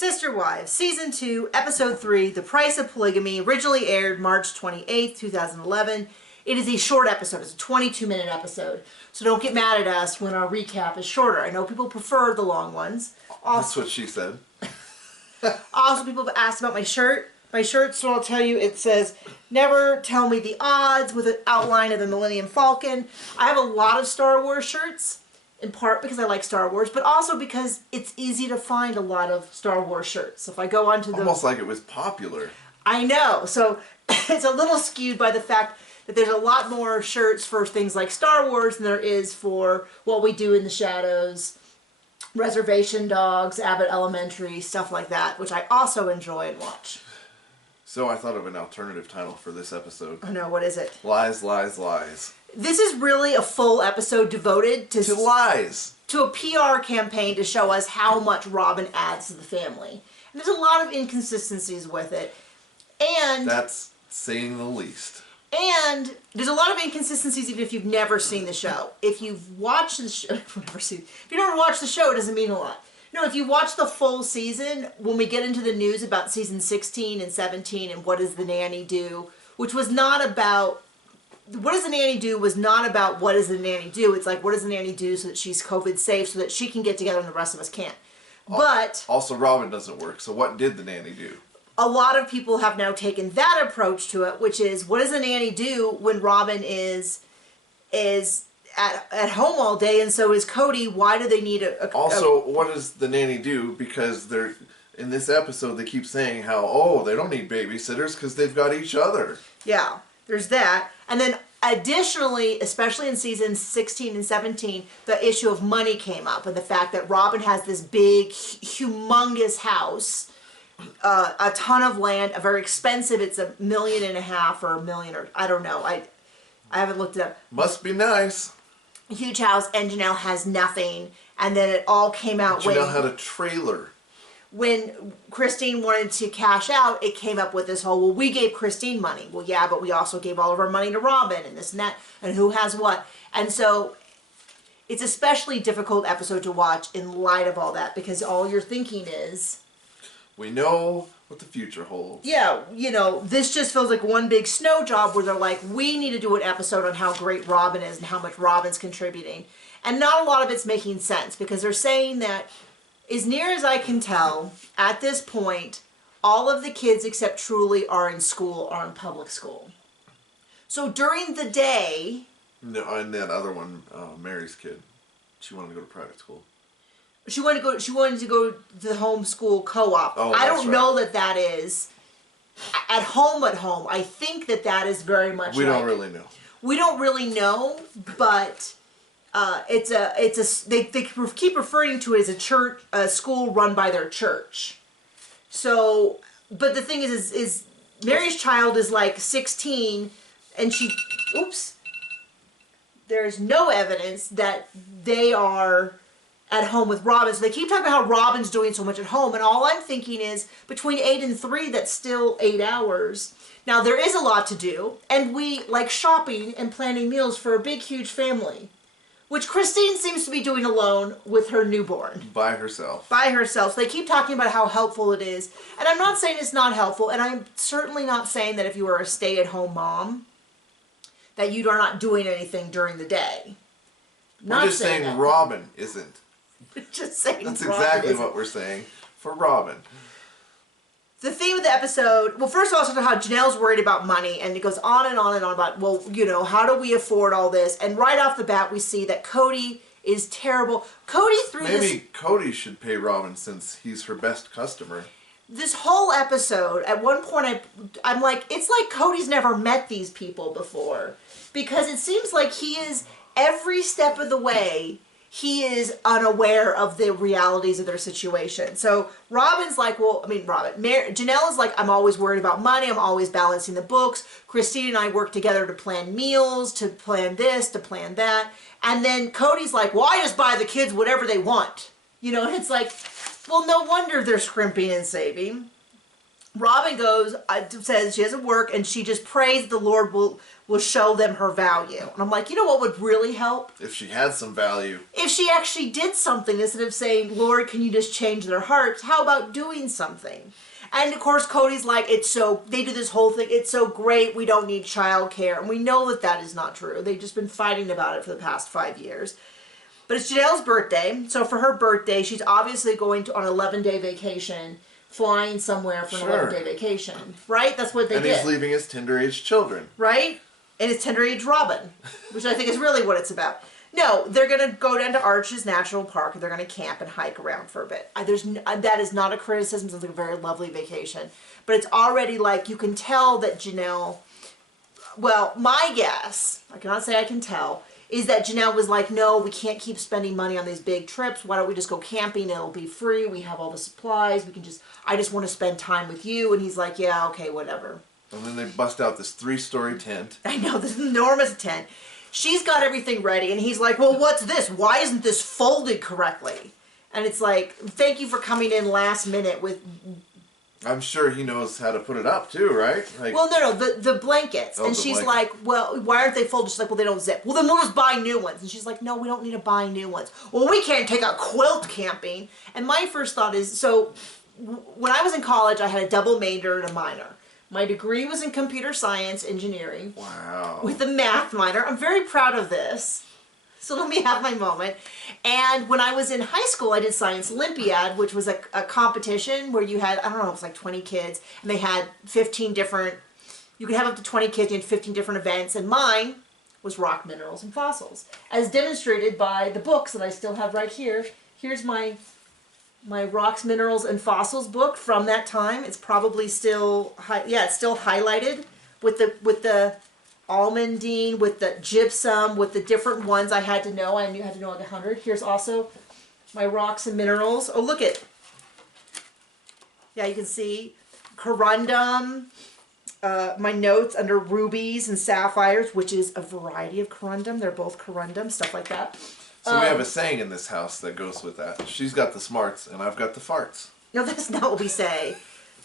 Sister Wives, Season 2, Episode 3, The Price of Polygamy, originally aired March 28th, 2011. It is a short episode. It's a 22-minute episode. So don't get mad at us when our recap is shorter. I know people prefer the long ones. That's what she said. Also, people have asked about my shirt. My shirt, so I'll tell you, it says, "Never tell me the odds," with an outline of the Millennium Falcon. I have a lot of Star Wars shirts. In part because I like Star Wars, but also because it's easy to find a lot of Star Wars shirts. So if I go onto the... Almost like it was popular. I know. So it's a little skewed by the fact that there's a lot more shirts for things like Star Wars than there is for What We Do in the Shadows, Reservation Dogs, Abbott Elementary, stuff like that, which I also enjoy and watch. So I thought of an alternative title for this episode. Oh no, what is it? Lies, Lies, Lies. This is really a full episode devoted to lies. To a PR campaign to show us how much Robyn adds to the family. And there's a lot of inconsistencies with it. And that's saying the least. And there's a lot of inconsistencies even if you've never seen the show. If you've watched the show, if you never watched the show, it doesn't mean a lot. No, if you watch the full season, when we get into the news about season 16 and 17 and what does the nanny do, which was not about... What does the nanny do was not about what does the nanny do. It's like, what does the nanny do so that she's COVID safe so that she can get together and the rest of us can't. But... Also, Robyn doesn't work, so what did the nanny do? A lot of people have now taken that approach to it, which is, what does the nanny do when Robyn is at home all day and so is Cody? Why do they need what does the nanny do? Because they're... In this episode, they keep saying how, oh, they don't need babysitters because they've got each other. Yeah. There's that. And then additionally, especially in seasons 16 and 17, the issue of money came up. And the fact that Robyn has this big, humongous house, a ton of land, a very expensive, it's $1.5 million or $1 million, or I don't know. I haven't looked it up. Must be nice. A huge house, and Janelle has nothing. And then it all came out when... Janelle had a trailer. When Christine wanted to cash out, it came up with this whole, well, we gave Christine money. Well, yeah, but we also gave all of our money to Robyn and this and that, and who has what. And so it's especially difficult episode to watch in light of all that, because all you're thinking is... We know what the future holds. Yeah, you know, this just feels like one big snow job where they're like, we need to do an episode on how great Robyn is and how much Robyn's contributing. And not a lot of it's making sense, because they're saying that... As near as I can tell, at this point, all of the kids except Truly are in school, are in public school. So during the day... No, and that other one, Meri's kid, she wanted to go to private school. She wanted to go to the homeschool co-op. Oh, I don't know that is at home. I think that is very much We don't really know. We don't really know, but... they keep referring to it as a school run by their church. So, but the thing is Meri's child is like 16, and there's no evidence that they are at home with Robyn. So they keep talking about how Robyn's doing so much at home, and all I'm thinking is between 8 and 3, that's still 8 hours. Now there is a lot to do, and we like shopping and planning meals for a big, huge family. Which Christine seems to be doing alone with her newborn. By herself. By herself. So they keep talking about how helpful it is. And I'm not saying it's not helpful. And I'm certainly not saying that if you are a stay-at-home mom, that you are not doing anything during the day. We're just saying Robyn isn't. Just saying That's exactly what we're saying for Robyn. The theme of the episode, well, first of all, it's about how Janelle's worried about money, and it goes on and on and on about, well, you know, how do we afford all this? And right off the bat, we see that Cody is terrible. Maybe Cody should pay Robyn since he's her best customer. This whole episode, at one point, I'm like, it's like Cody's never met these people before. Because it seems like he is, every step of the way... he is unaware of the realities of their situation. So Janelle is like, I'm always worried about money. I'm always balancing the books. Christine and I work together to plan meals, to plan this, to plan that. And then Cody's like, well, I just buy the kids whatever they want. You know, and it's like, well, no wonder they're scrimping and saving. Robyn goes, says she doesn't work, and she just prays the Lord will show them her value. And I'm like, you know what would really help? If she had some value. If she actually did something, instead of saying, Lord, can you just change their hearts? How about doing something? And of course, Cody's like, they do this whole thing, it's so great, we don't need childcare. And we know that that is not true. They've just been fighting about it for the past 5 years. But it's Janelle's birthday, so for her birthday, she's obviously going on an 11-day vacation, flying somewhere for an 11-day vacation, right? That's what they did. And he's leaving his tender-age children. Right? And his tender-age Robyn, which I think is really what it's about. No, they're going to go down to Arches National Park, and they're going to camp and hike around for a bit. That is not a criticism. It's like a very lovely vacation. But it's already like, you can tell that Janelle, well, my guess, I cannot say I can tell, is that Janelle was like, no, we can't keep spending money on these big trips. Why don't we just go camping? It'll be free. We have all the supplies. I just want to spend time with you. And he's like, yeah, okay, whatever. And then they bust out this 3-story tent. I know, this enormous tent. She's got everything ready. And he's like, well, what's this? Why isn't this folded correctly? And it's like, thank you for coming in last minute with... I'm sure he knows how to put it up too, right? Like, well, no, the blankets. Oh, and the she's blankets. like, well, why aren't they folded? She's like, well, they don't zip. Well, then we'll just buy new ones. And she's like, no, we don't need to buy new ones. Well, we can't take a quilt camping. And my first thought is, so when I was in college, I had a double major and a minor. My degree was in computer science engineering. wow. With a math minor. I'm very proud of this. So let me have my moment. And when I was in high school, I did Science Olympiad, which was a competition where you had, I don't know, it was like 20 kids, and they had 15 different, you could have up to 20 kids, you had 15 different events, and mine was rock, minerals, and fossils, as demonstrated by the books that I still have right here. Here's my rocks, minerals, and fossils book from that time. It's probably still, it's still highlighted with the almandine, with the gypsum, with the different ones I had to know. I had to know like 100. Here's also my rocks and minerals. Oh, look at, yeah, you can see corundum, my notes under rubies and sapphires, which is a variety of corundum. They're both corundum, stuff like that. So we have a saying in this house that goes with that. She's got the smarts, and I've got the farts. No, that's not what we say.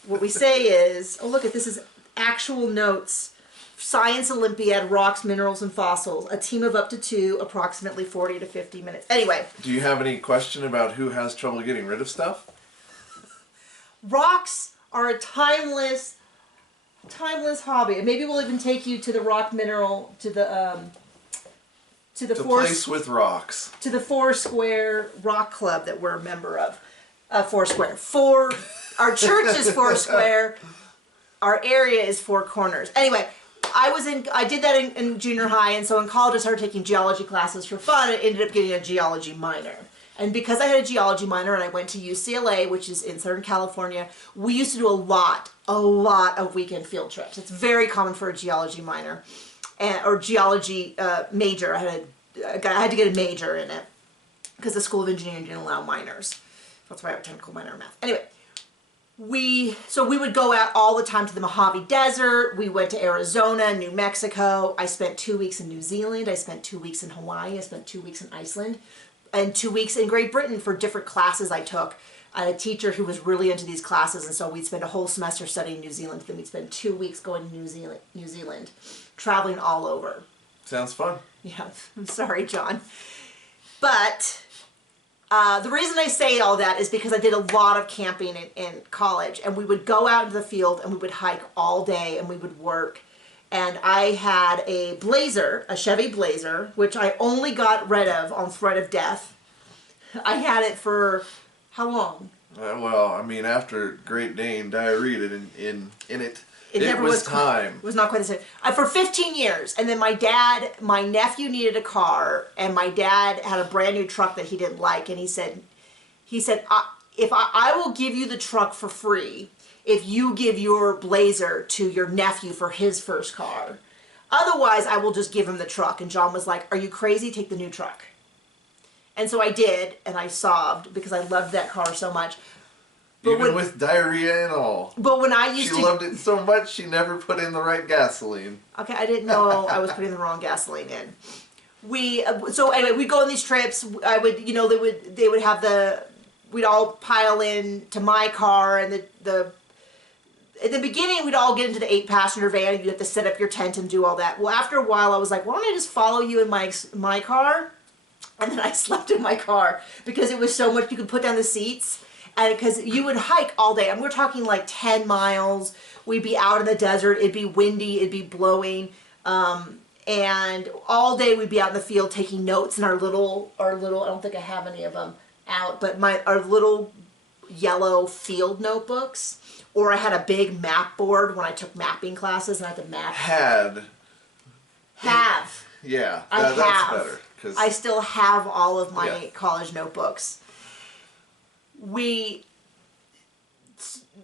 What we say is, oh, look at this is actual notes. Science Olympiad, rocks, minerals, and fossils. A team of up to 2, approximately 40 to 50 minutes. Anyway. Do you have any question about who has trouble getting rid of stuff? Rocks are a timeless hobby. And maybe we'll even take you to the rock mineral, to the place with rocks. To the Foursquare Rock Club that we're a member of. Foursquare. Our church is Foursquare. Our area is Four Corners. Anyway. I did that in junior high, and so in college I started taking geology classes for fun and ended up getting a geology minor. And because I had a geology minor and I went to UCLA, which is in Southern California, we used to do a lot of weekend field trips. It's very common for a geology minor, or geology major. I had to get a major in it because the School of Engineering didn't allow minors. That's why I have a technical minor in math. Anyway. We would go out all the time to the Mojave Desert. We went to Arizona, New Mexico. I spent 2 weeks in New Zealand. I spent 2 weeks in Hawaii. I spent 2 weeks in Iceland, and 2 weeks in Great Britain for different classes I took. I had a teacher who was really into these classes, and so we'd spend a whole semester studying New Zealand. Then we'd spend 2 weeks going to New Zealand, traveling all over. Sounds fun. Yeah, I'm sorry, John. But the reason I say all that is because I did a lot of camping in college, and we would go out into the field and we would hike all day and we would work. And I had a Blazer, a Chevy Blazer, which I only got rid of on threat of death. I had it for how long? Well, I mean, after Great Dane diarrheaed in it, it was time. It was not quite the same. For 15 years. And then my nephew needed a car, and my dad had a brand new truck that he didn't like, and he said, if I will give you the truck for free if you give your Blazer to your nephew for his first car. Otherwise, I will just give him the truck. And John was like, are you crazy? Take the new truck. And so I did, and I sobbed because I loved that car so much. Even with diarrhea and all. But when I used She loved it so much, she never put in the right gasoline. Okay, I didn't know I was putting the wrong gasoline in. So anyway, we'd go on these trips. I would, they would have we'd all pile in to my car, and in the beginning, we'd all get into the 8-passenger van, and you'd have to set up your tent and do all that. Well, after a while, I was like, why don't I just follow you in my car? And then I slept in my car because it was so much. You could put down the seats, and because you would hike all day. And we're talking like 10 miles. We'd be out in the desert. It'd be windy. It'd be blowing. And all day we'd be out in the field taking notes in our little, I don't think I have any of them out, but our little yellow field notebooks. Or I had a big map board when I took mapping classes, and I had to map. Have. Yeah, that's better. I still have all of my college notebooks.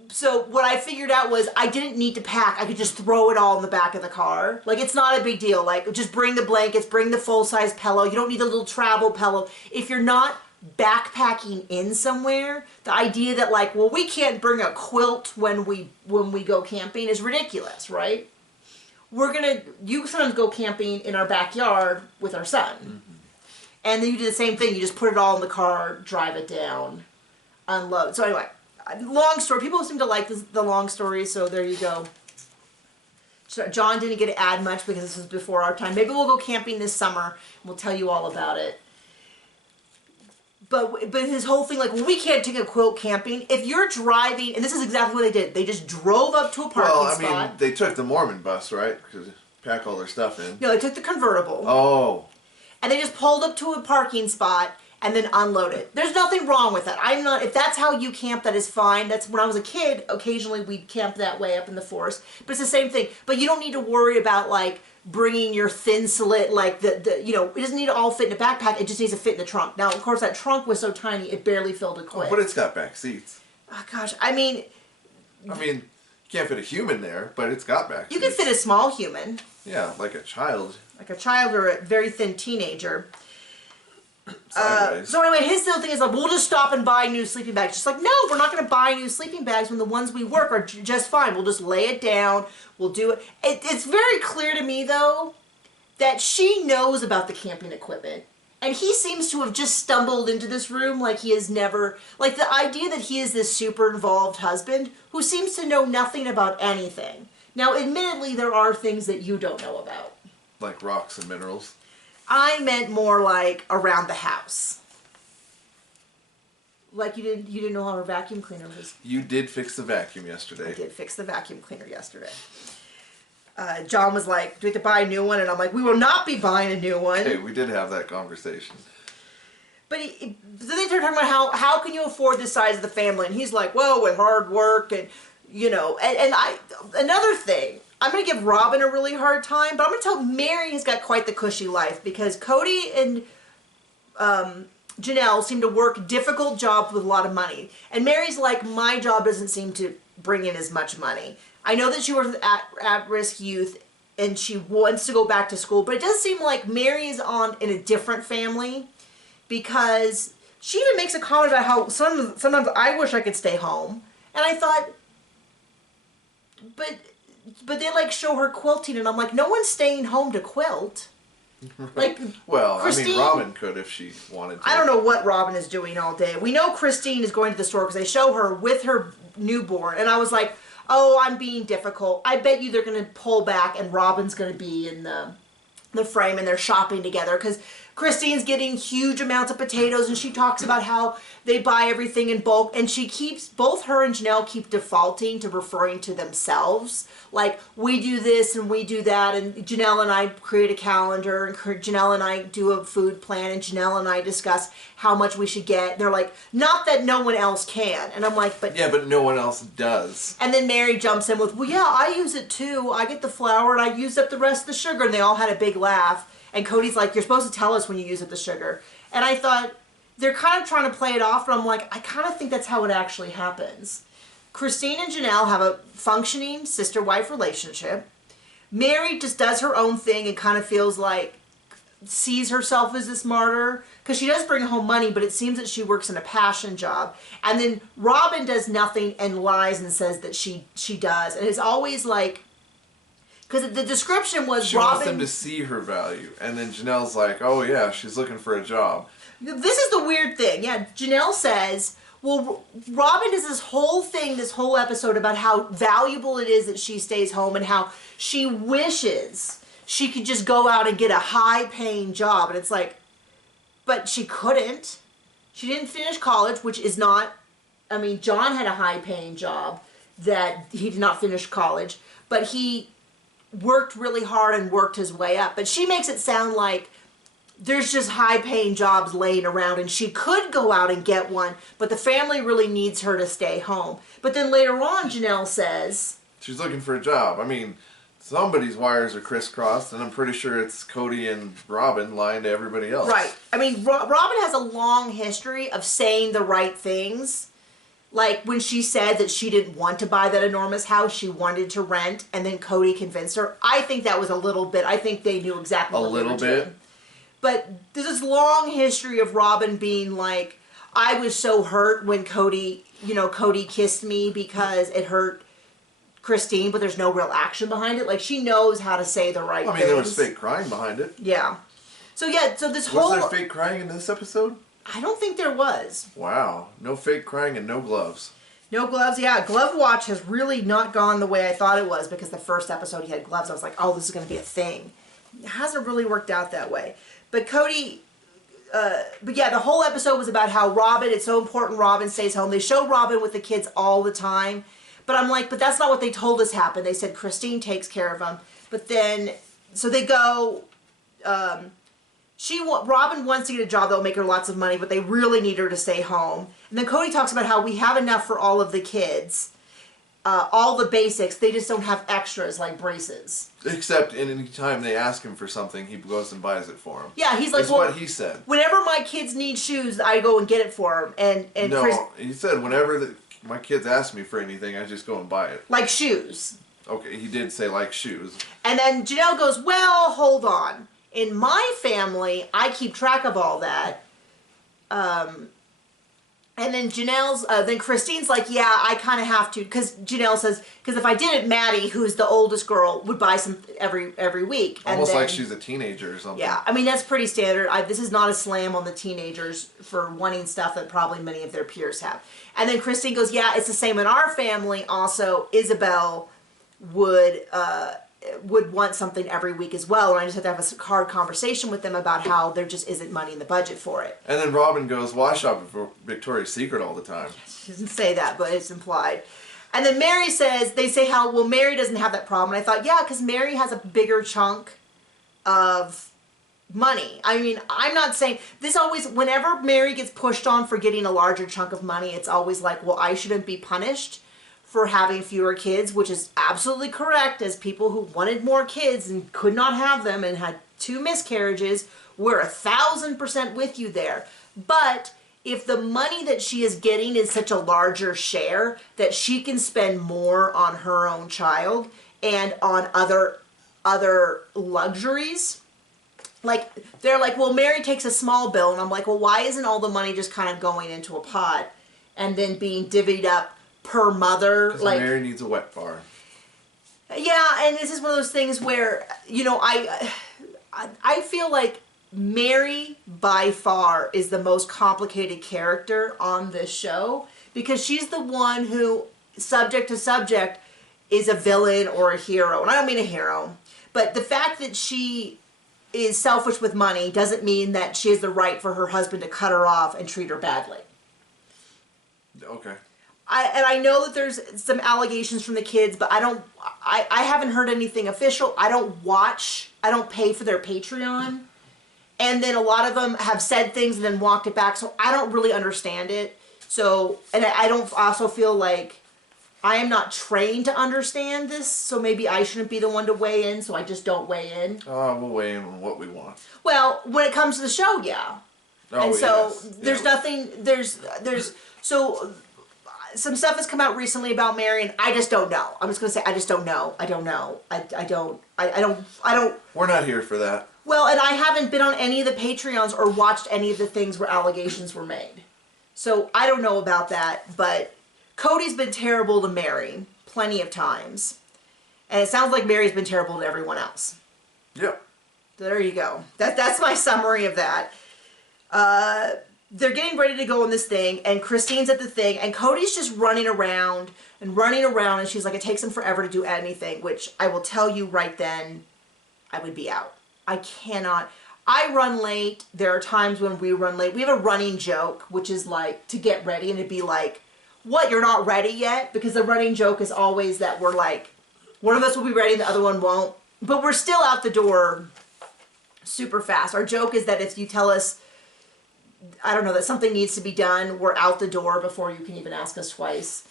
So what I figured out was I didn't need to pack. I could just throw it all in the back of the car. Like, it's not a big deal. Like, just bring the blankets, bring the full-size pillow. You don't need a little travel pillow. If you're not backpacking in somewhere, the idea that, like, well, we can't bring a quilt when we go camping is ridiculous, right? You sometimes go camping in our backyard with our son. Mm-hmm. And then you do the same thing. You just put it all in the car, drive it down, unload. So anyway, long story. People seem to like the long stories, so there you go. So John didn't get to add much because this was before our time. Maybe we'll go camping this summer, and we'll tell you all about it. But his whole thing, like, well, we can't take a quilt camping. If you're driving, and this is exactly what they did. They just drove up to a parking spot. Well, I mean, they took the Mormon bus, right? To pack all their stuff in. No, they took the convertible. Oh. And they just pulled up to a parking spot and then unloaded. There's nothing wrong with that. If that's how you camp, that is fine. That's when I was a kid, occasionally we'd camp that way up in the forest. But it's the same thing. But you don't need to worry about, like, bringing your thin slit, like, it doesn't need to all fit in a backpack. It just needs to fit in the trunk. Now, of course, that trunk was so tiny, it barely filled a quit. Oh, but it's got back seats. Oh, gosh. I mean, you can't fit a human there, but it's got back seats. You can fit a small human. Yeah, like a child. Like a child or a very thin teenager. Sideways. So anyway, his little thing is like, we'll just stop and buy new sleeping bags. Just like, no, we're not going to buy new sleeping bags when the ones we work are just fine. We'll just lay it down. We'll do it. It's very clear to me, though, that she knows about the camping equipment. And he seems to have just stumbled into this room like he has never... Like, the idea that he is this super involved husband who seems to know nothing about anything. Now, admittedly, there are things that you don't know about. Like rocks and minerals. I meant more like around the house. Like you didn't know how our vacuum cleaner was. You did fix the vacuum yesterday. I did fix the vacuum cleaner yesterday. John was like, do we have to buy a new one? And I'm like, we will not be buying a new one. Okay, we did have that conversation. But then they started talking about how can you afford this size of the family? And he's like, well, with hard work and, another thing. I'm going to give Robyn a really hard time, but I'm going to tell Meri has got quite the cushy life because Cody and Janelle seem to work difficult jobs with a lot of money. And Meri's like, my job doesn't seem to bring in as much money. I know that she works with at-risk youth and she wants to go back to school, but it does seem like Meri is in a different family because she even makes a comment about how sometimes I wish I could stay home. And I thought, but they like show her quilting and I'm like, no one's staying home to quilt. Like, well, Christine, Robyn could if she wanted to. I don't know what Robyn is doing all day. We know Christine is going to the store because they show her with her newborn. And I was like, oh, I'm being difficult. I bet you they're going to pull back and Robyn's going to be in the frame and they're shopping together because Christine's getting huge amounts of potatoes and she talks about how they buy everything in bulk and both her and Janelle keep defaulting to referring to themselves. Like, we do this and we do that and Janelle and I create a calendar and Janelle and I do a food plan and Janelle and I discuss how much we should get. And they're like, not that no one else can. And I'm like, but... Yeah, but no one else does. And then Meri jumps in with, well, yeah, I use it too. I get the flour and I use up the rest of the sugar. And they all had a big laugh. And Cody's like, you're supposed to tell us when you use up the sugar. And I thought, they're kind of trying to play it off, but I'm like, I kind of think that's how it actually happens. Christine and Janelle have a functioning sister-wife relationship. Meri just does her own thing and kind of feels like, sees herself as this martyr. Because she does bring home money, but it seems that she works in a passion job. And then Robyn does nothing and lies and says that she does. And it's always like... Because the description was she wants them to see her value. And then Janelle's like, oh yeah, she's looking for a job. This is the weird thing. Yeah, Janelle says, Well, Robyn does this whole thing, this whole episode about how valuable it is that she stays home and how she wishes she could just go out and get a high-paying job. And it's like, but she couldn't. She didn't finish college, which is not, I mean, John had a high-paying job that he did not finish college, but he worked really hard and worked his way up. But she makes it sound like there's just high-paying jobs laying around and she could go out and get one, but the family really needs her to stay home. But then later on, Janelle says... she's looking for a job. I mean, somebody's wires are crisscrossed, and I'm pretty sure it's Cody and Robyn lying to everybody else. Right. I mean, Robyn has a long history of saying the right things. Like when she said that she didn't want to buy that enormous house, she wanted to rent, and then Cody convinced her. I think that was a little bit. I think they knew exactly what they were doing. But there's this long history of Robyn being like, I was so hurt when Cody kissed me because it hurt Christine, but there's no real action behind it. Like, she knows how to say the right things. I mean, there was fake crying behind it. Yeah. So this whole... was there fake crying in this episode? I don't think there was. Wow. No fake crying and no gloves. No gloves, yeah. Glove Watch has really not gone the way I thought it was, because the first episode he had gloves. I was like, oh, this is going to be a thing. It hasn't really worked out that way. But Cody... but yeah, the whole episode was about how Robyn, it's so important Robyn stays home. They show Robyn with the kids all the time. But I'm like, but that's not what they told us happened. They said Christine takes care of them. But then, so they go, Robyn wants to get a job that will make her lots of money, but they really need her to stay home. And then Cody talks about how we have enough for all of the kids. All the basics, they just don't have extras like braces. Except any time they ask him for something, he goes and buys it for them. Yeah, he's like, that's well, what he said. Whenever my kids need shoes, I go and get it for them. And no, he said whenever my kids ask me for anything, I just go and buy it. Like shoes. Okay, he did say like shoes. And then Janelle goes, well, hold on. In my family, I keep track of all that. And then then Christine's like, yeah, I kind of have to, because Janelle says, because if I did it, Maddie, who's the oldest girl, would buy some every week. Almost like she's a teenager or something. Yeah, I mean, that's pretty standard. This is not a slam on the teenagers for wanting stuff that probably many of their peers have. And then Christine goes, yeah, it's the same in our family. Also, Isabel would want something every week as well, and I just have to have a hard conversation with them about how there just isn't money in the budget for it. And then Robyn goes, well, I shop for Victoria's Secret all the time. She doesn't say that, but it's implied. And then Meri says, they say how, well, Meri doesn't have that problem. And I thought, yeah, because Meri has a bigger chunk of money. I mean, I'm not saying, this always, whenever Meri gets pushed on for getting a larger chunk of money, it's always like, well, I shouldn't be punished for having fewer kids, which is absolutely correct, as people who wanted more kids and could not have them and had 2 miscarriages, we're 1,000% with you there. But if the money that she is getting is such a larger share that she can spend more on her own child and on other luxuries, like, they're like, well, Meri takes a small bill, and I'm like, well, why isn't all the money just kind of going into a pot and then being divvied up per mother? Because like, Meri needs a wet bar. Yeah, and this is one of those things where, I feel like Meri by far is the most complicated character on this show, because she's the one who, subject to subject, is a villain or a hero. And I don't mean a hero, but the fact that she is selfish with money doesn't mean that she has the right for her husband to cut her off and treat her badly. Okay. I know that there's some allegations from the kids, but I haven't heard anything official. I don't pay for their Patreon. And then a lot of them have said things and then walked it back, so I don't really understand it. So, and I don't also feel like I am not trained to understand this, so maybe I shouldn't be the one to weigh in, so I just don't weigh in. We'll weigh in on what we want. Well, when it comes to the show, yeah. Oh, and so yes. there's nothing, so some stuff has come out recently about Meri, and I just don't know. I'm just going to say, I just don't know. I don't know. I don't. We're not here for that. Well, and I haven't been on any of the Patreons or watched any of the things where allegations were made. So I don't know about that, but Cody's been terrible to Meri plenty of times. And it sounds like Meri's been terrible to everyone else. Yep. So there you go. That's my summary of that. they're getting ready to go on this thing, and Christine's at the thing, and Cody's just running around, and she's like, it takes him forever to do anything, which I will tell you right then, I would be out. I cannot. I run late. There are times when we run late. We have a running joke, which is like, to get ready, and it'd be like, what, you're not ready yet? Because the running joke is always that we're like, one of us will be ready, the other one won't. But we're still out the door super fast. Our joke is that if you tell us, I don't know, that something needs to be done, we're out the door before you can even ask us twice.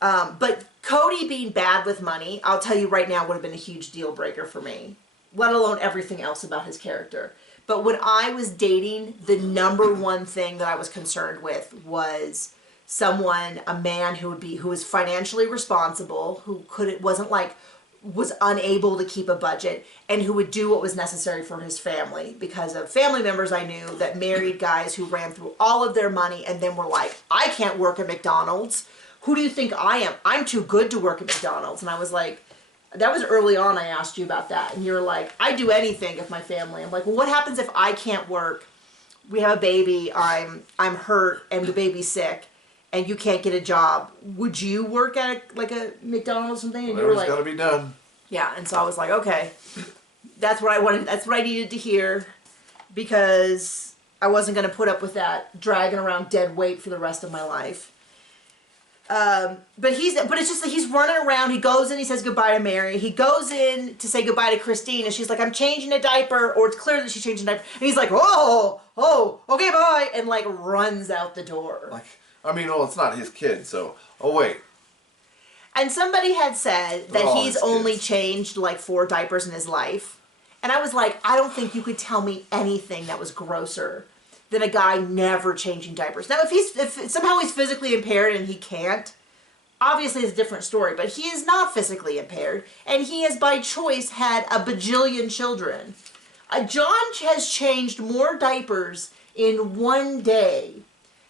But Cody being bad with money, I'll tell you right now, would have been a huge deal breaker for me, let alone everything else about his character. But when I was dating, the number one thing that I was concerned with was someone, a man who was financially responsible, was unable to keep a budget, and who would do what was necessary for his family, because of family members I knew that married guys who ran through all of their money and then were like, I can't work at McDonald's. Who do you think I am? I'm too good to work at McDonald's. And I was like, that was early on I asked you about that. And you're like, I'd do anything if my family. I'm like, well, what happens if I can't work? We have a baby, I'm hurt, and the baby's sick, and you can't get a job. Would you work at a McDonald's or something? And you were like, got to be done. Yeah, and so I was like, okay, that's what I wanted. That's what I needed to hear, because I wasn't going to put up with that dragging around dead weight for the rest of my life. But it's just that he's running around. He goes in, he says goodbye to Meri. He goes in to say goodbye to Christine, and she's like, I'm changing a diaper, or it's clear that she's changing a diaper. And he's like, oh, okay, bye, and like runs out the door. It's not his kid, so, wait. And somebody had said that he's only kids. changed like 4 diapers in his life. And I was like, I don't think you could tell me anything that was grosser than a guy never changing diapers. Now, if somehow he's physically impaired and he can't, obviously it's a different story. But he is not physically impaired, and he has by choice had a bajillion children. John has changed more diapers in one day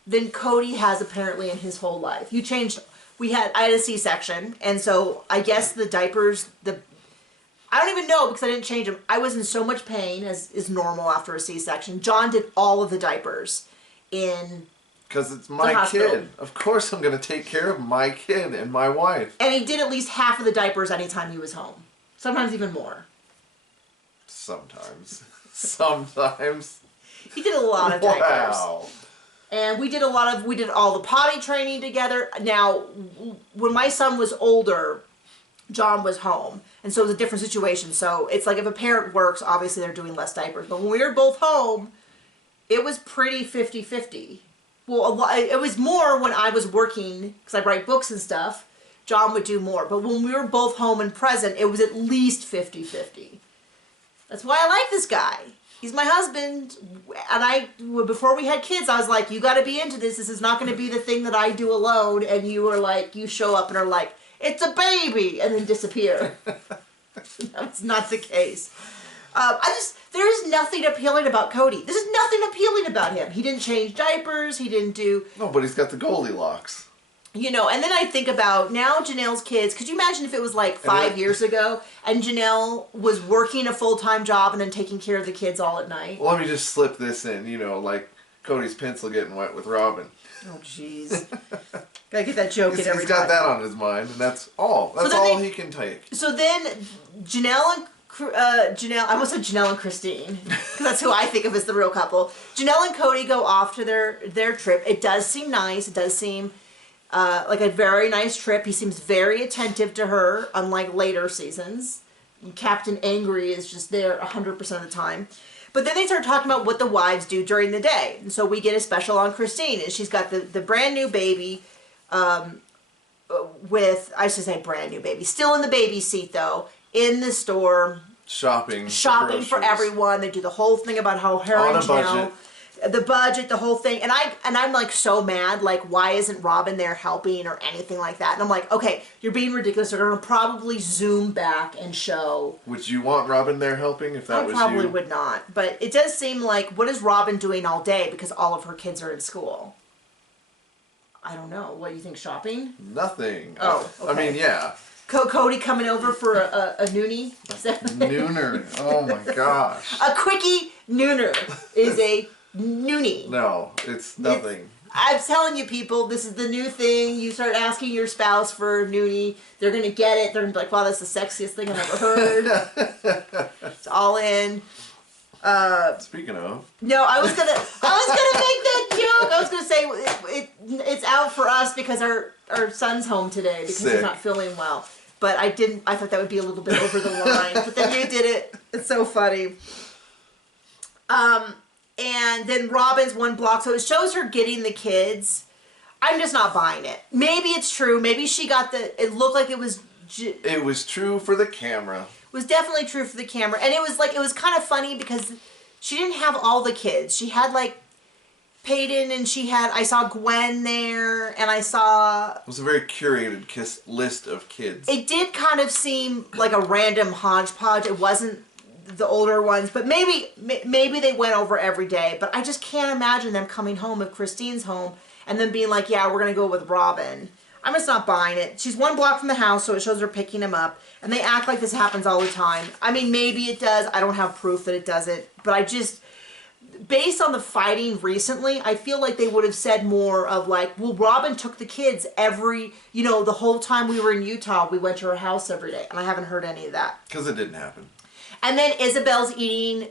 than Cody has apparently in his whole life. I had a C-section, and so I guess the diapers, I don't even know because I didn't change them. I was in so much pain, as is normal after a C-section. John did all of the diapers in Because it's my kid. Of course I'm going to take care of my kid and my wife. And he did at least half of the diapers anytime he was home. Sometimes even more. Sometimes. He did a lot of diapers. Wow. And we did all the potty training together. Now, when my son was older, John was home. And so it was a different situation. So it's like if a parent works, obviously they're doing less diapers. But when we were both home, it was pretty 50-50. Well, it was more when I was working, because I write books and stuff. John would do more. But when we were both home and present, it was at least 50-50. That's why I like this guy. He's my husband, and before we had kids, I was like, you got to be into this. This is not going to be the thing that I do alone. And you were like, you show up and are like, it's a baby, and then disappear. That's not the case. There is nothing appealing about Cody. There's nothing appealing about him. He didn't change diapers. He didn't do... No, but he's got the Goldilocks. You know, and then I think about now Janelle's kids. Could you imagine if it was like 5 years ago and Janelle was working a full-time job and then taking care of the kids all at night? Well, let me just slip this in, like Cody's pencil getting wet with Robyn. Oh, jeez. Gotta get that joke in every time. He's got that on his mind, and that's all. That's all he can take. So then Janelle, I almost said Janelle and Christine, because that's who I think of as the real couple. Janelle and Cody go off to their trip. It does seem nice. It does seem... like a very nice trip. He seems very attentive to her, unlike later seasons. Captain Angry is just there 100% of the time. But then they start talking about what the wives do during the day. And so we get a special on Christine. And she's got the brand new baby I should say brand new baby. Still in the baby seat, though. In the store. Shopping for everyone. They do the whole thing about how her and Janelle... The budget, the whole thing, and I'm like so mad, like why isn't Robyn there helping or anything like that? And I'm like, okay, you're being ridiculous. They're gonna probably zoom back and show. Would you want Robyn there helping if that was you? I probably would not, but it does seem like what is Robyn doing all day because all of her kids are in school? I don't know. What do you think? Shopping? Nothing. Oh, okay. I mean, yeah. Cody coming over for a noonie. Nooner. Oh my gosh. A quickie nooner is a noonie. No, it's nothing. I'm telling you, people, this is the new thing. You start asking your spouse for noonie, they're gonna get it. They're gonna be like, "Wow, that's the sexiest thing I've ever heard." It's all in. Speaking of, no, I was gonna make that joke. I was gonna say it's out for us because our son's home today because he's not feeling well. But I didn't. I thought that would be a little bit over the line. But then you did it. It's so funny. And then Robyn's one block, so it shows her getting the kids. I'm just not buying it. Maybe it's true. Maybe she got the. It looked like it was. It was true for the camera. It was definitely true for the camera, and it was kind of funny because she didn't have all the kids. She had like Peyton, and I saw Gwen there, and I saw. It was a very curated list of kids. It did kind of seem like a random hodgepodge. It wasn't the older ones, but maybe they went over every day. But I just can't imagine them coming home if Christine's home and then being like, "Yeah, we're gonna go with Robyn." I'm just not buying it. She's one block from the house, so it shows her picking him up. And they act like this happens all the time. I mean, maybe it does. I don't have proof that it doesn't. But I just, based on the fighting recently, I feel like they would have said more of like, well, Robyn took the kids the whole time we were in Utah, we went to her house every day. And I haven't heard any of that. Because it didn't happen. And then Isabel's eating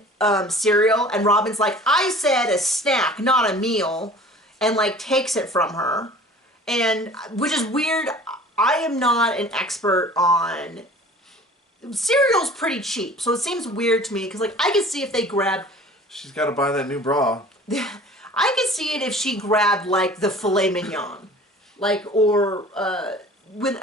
cereal, and Robyn's like, I said a snack, not a meal, and like takes it from her. And which is weird. I am not an expert on cereal's pretty cheap, so it seems weird to me because like I could see if they grabbed. She's got to buy that new bra. I could see it if she grabbed like the filet mignon, when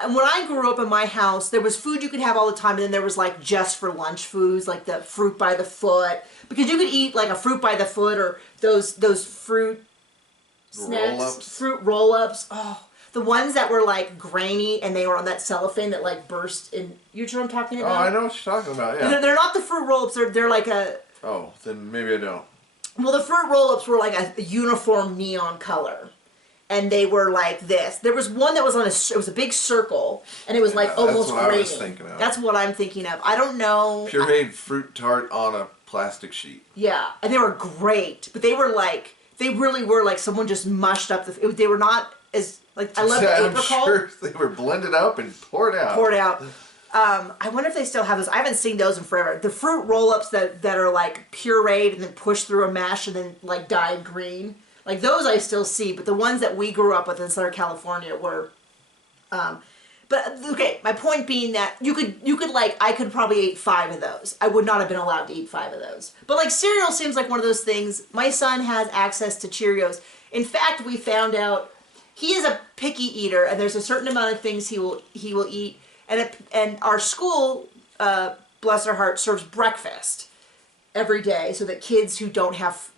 I grew up in my house, there was food you could have all the time, and then there was like just for lunch foods, like the fruit by the foot, because you could eat like a fruit by the foot or those fruit. Snacks, fruit roll-ups. Oh, the ones that were like grainy and they were on that cellophane that like burst in. You know what I'm talking about? Oh, I know what you're talking about. Yeah. They're not the fruit roll-ups. They're like a. Oh, then maybe I don't. Well, the fruit roll-ups were like a uniform neon color, and they were like this. There was one that was it was a big circle, and it was like almost grainy. That's what I was thinking of. That's what I'm thinking of. I don't know. Pureed fruit tart on a plastic sheet. Yeah, and they were great, but they were like. They really were like someone just mushed up they were not as like I love the apricot. I'm sure they were blended up and poured out. I wonder if they still have those. I haven't seen those in forever. The fruit roll-ups that are like pureed and then pushed through a mash and then like dyed green. Like those I still see, but the ones that we grew up with in Southern California were but okay, my point being that you could like I could probably eat 5 of those. I would not have been allowed to eat 5 of those. But like cereal seems like one of those things. My son has access to Cheerios. In fact, we found out he is a picky eater, and there's a certain amount of things he will eat. And our school, bless her heart, serves breakfast every day so that kids who don't have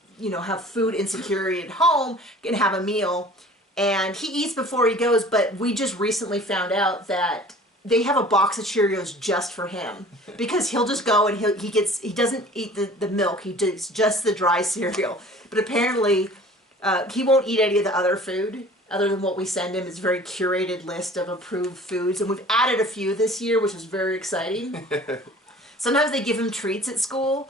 food insecurity at home can have a meal. And he eats before he goes, but we just recently found out that they have a box of Cheerios just for him because he'll just go and he doesn't eat the milk, he does just the dry cereal. But apparently he won't eat any of the other food other than what we send him. It's a very curated list of approved foods, and we've added a few this year, which is very exciting. Sometimes they give him treats at school,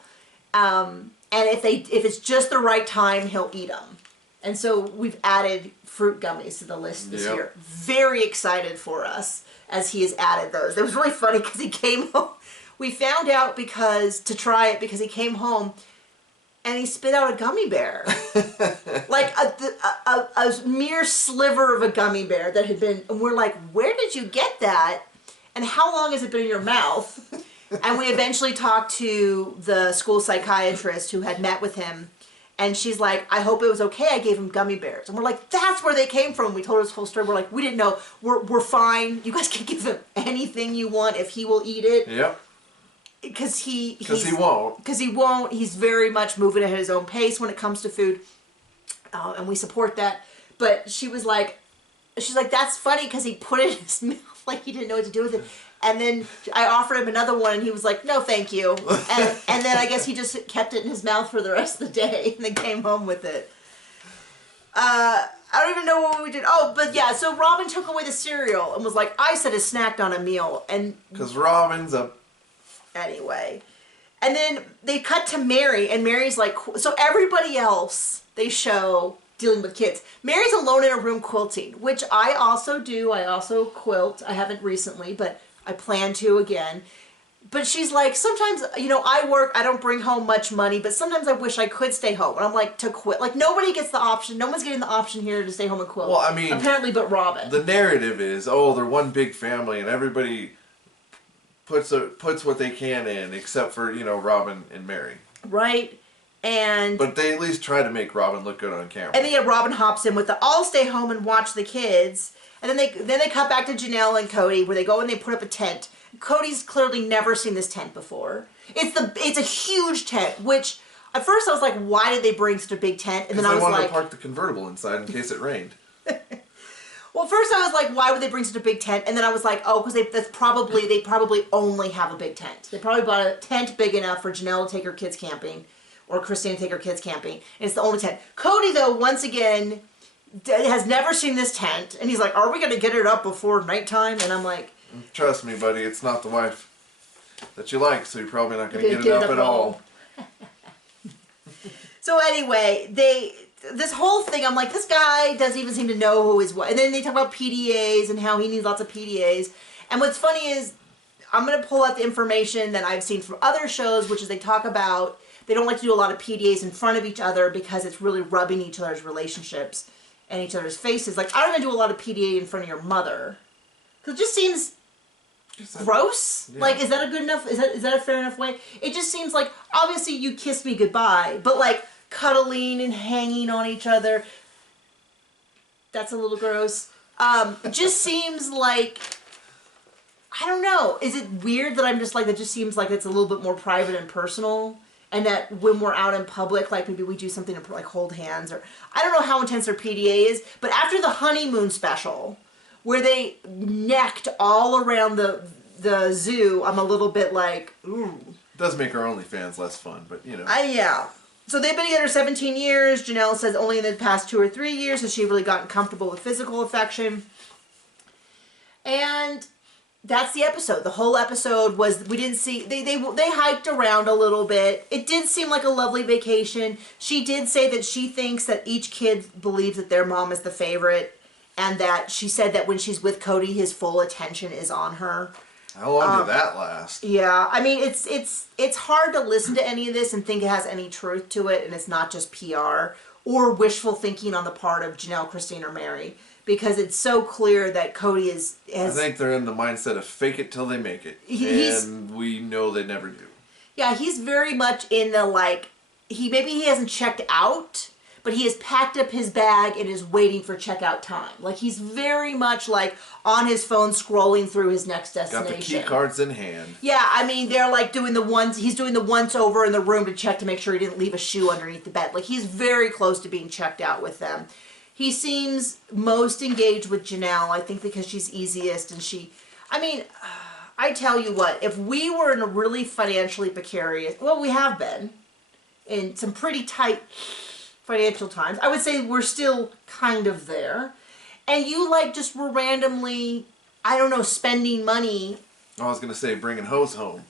and if it's just the right time, he'll eat them. And so we've added fruit gummies to the list this year. Very excited for us as he has added those. It was really funny because he came home. We found out to try it because he came home and he spit out a gummy bear. Like a mere sliver of a gummy bear that had been, and we're like, where did you get that? And how long has it been in your mouth? And we eventually talked to the school psychiatrist who had met with him. And she's like, I hope it was okay. I gave him gummy bears. And we're like, that's where they came from. We told her this whole story. We're like, we didn't know. We're fine. You guys can give him anything you want if he will eat it. Yep. Because he won't. Because he won't. He's very much moving at his own pace when it comes to food. And we support that. But she's like, that's funny because he put it in his mouth like he didn't know what to do with it. And then I offered him another one, and he was like, no, thank you. And then I guess he just kept it in his mouth for the rest of the day, and then came home with it. I don't even know what we did. Oh, but yeah, so Robyn took away the cereal and was like, I said a snack, not a meal. And because Robyn's a... Anyway. And then they cut to Meri, and Meri's like, so everybody else they show dealing with kids. Meri's alone in a room quilting, which I also do. I also quilt. I haven't recently, but I plan to again. But she's like, sometimes, you know, I work, I don't bring home much money, but sometimes I wish I could stay home. And I'm like, to quit. Like, nobody gets the option. No one's getting the option here to stay home and quilt. Well, I mean, apparently but Robyn. The narrative is, oh, they're one big family, and everybody puts what they can in, except for, you know, Robyn and Meri. Right. But they at least try to make Robyn look good on camera. And then Robyn hops in with the I'll stay home and watch the kids. And then they cut back to Janelle and Cody, where they go and they put up a tent. Cody's clearly never seen this tent before. It's a huge tent, which at first I was like, why did they bring such a big tent? And then I was like, they wanted to park the convertible inside in case it rained. Well, first I was like, why would they bring such a big tent? And then I was like, oh, because they probably only have a big tent. They probably bought a tent big enough for Janelle to take her kids camping, or Christine to take her kids camping. And it's the only tent. Cody, though, once again, has never seen this tent, and he's like, are we going to get it up before nighttime? And I'm like, trust me, buddy, it's not the wife that you like, so you're probably not going to get it up at all. So anyway, this whole thing, I'm like, this guy doesn't even seem to know who his wife. And then they talk about PDAs and how he needs lots of PDAs. And what's funny is, I'm going to pull out the information that I've seen from other shows, which is they talk about, they don't like to do a lot of PDAs in front of each other because it's really rubbing each other's relationships and each other's faces. Like, I don't even do a lot of PDA in front of your mother. Because it just seems gross. Yeah. Like, is that a good enough, is that a fair enough way? It just seems like, obviously you kiss me goodbye, but like, cuddling and hanging on each other, that's a little gross. Just seems like, I don't know, is it weird that I'm just like, that just seems like it's a little bit more private and personal, and that when we're out in public, like maybe we do something to like hold hands, or I don't know how intense their PDA is, but after the honeymoon special, where they necked all around the zoo, I'm a little bit like, ooh. It does make our OnlyFans less fun, but you know. Yeah. So they've been together 17 years. Janelle says only in the past 2 or 3 years has she really gotten comfortable with physical affection. And that's the episode. The whole episode was, we didn't see, they hiked around a little bit. It did seem like a lovely vacation. She did say that she thinks that each kid believes that their mom is the favorite, and that she said that when she's with Cody, his full attention is on her. How long did that last? Yeah, I mean, it's hard to listen to any of this and think it has any truth to it, and it's not just PR or wishful thinking on the part of Janelle, Christine, or Meri, because it's so clear that Cody has... I think they're in the mindset of fake it till they make it, and we know they never do. Yeah, he's very much in the, like, maybe he hasn't checked out, but he has packed up his bag and is waiting for checkout time. Like, he's very much, like, on his phone scrolling through his next destination. Got the key cards in hand. Yeah, I mean, they're, like, he's doing the once over in the room to check to make sure he didn't leave a shoe underneath the bed. Like, he's very close to being checked out with them. He seems most engaged with Janelle, I think because she's easiest, and I tell you what, if we were in a really financially precarious, well, we have been, in some pretty tight financial times. I would say we're still kind of there. And you like just were randomly, I don't know, spending money. I was going to say bringing hoes home.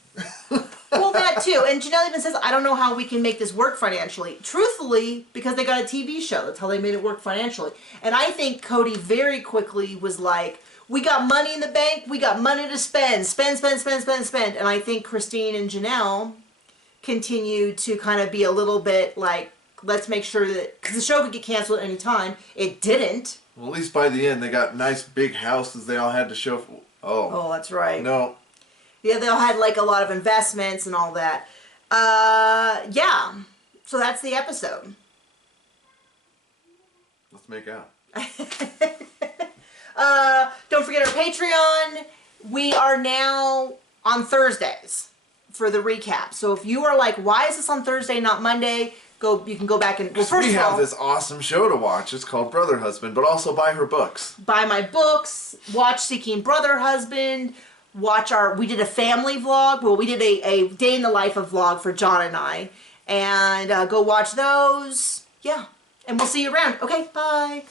Well, that too. And Janelle even says, I don't know how we can make this work financially. Truthfully, because they got a TV show. That's how they made it work financially. And I think Cody very quickly was like, we got money in the bank. We got money to spend. Spend. And I think Christine and Janelle continued to kind of be a little bit like, let's make sure that, because the show could get canceled at any time. It didn't. Well, at least by the end, they got nice big houses they all had to show for. Oh, that's right. No. Yeah, they all had like a lot of investments and all that. Yeah. So that's the episode. Let's make out. Don't forget our Patreon. We are now on Thursdays for the recap. So if you are like, why is this on Thursday, not Monday? You can go back and... Well, first we of all, have this awesome show to watch. It's called Brother Husband, but also buy her books. Buy my books. Watch Seeking Brother Husband. We did a family vlog. Well, we did a day in the life of vlog for John and I. And go watch those. Yeah. And we'll see you around. Okay, bye.